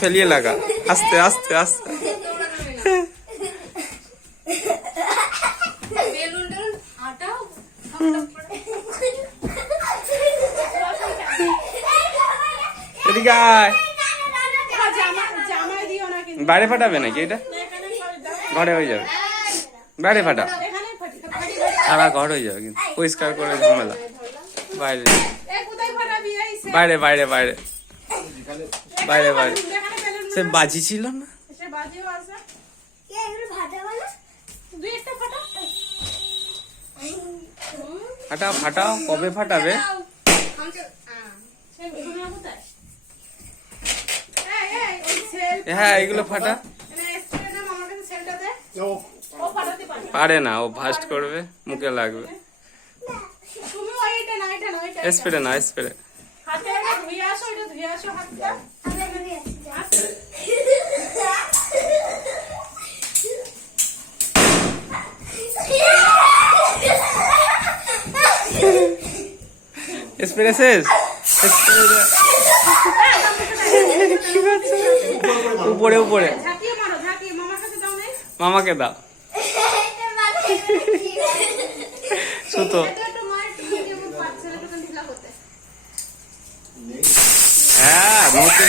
ফেলিয়ে লাগা, আস্তে আস্তে আস্তে। এদিকে আয়। বাইরে ফাটাবে নাকি এটা? ঘরে হয়ে যাবে, বাইরে ফাটা, সারা ঘর হয়ে যাবে কিন্তু পরিষ্কার করে ঝামেলা। বাইরে বাইরে বাইরে বাইরে বাইরে বাইরে সে বাজি ছিল না? ফাটাও ফাটাও, কবে ফাটাবে? হ্যাঁ এগুলো ফাটা। পারে না, ও ফাস্ট করবে, মুখে লাগবে। স্প্রে না, স্প্রে। স্প্রে শেষ। উপরে উপরে মামাকে দাও সুতো। হ্যাঁ নতুন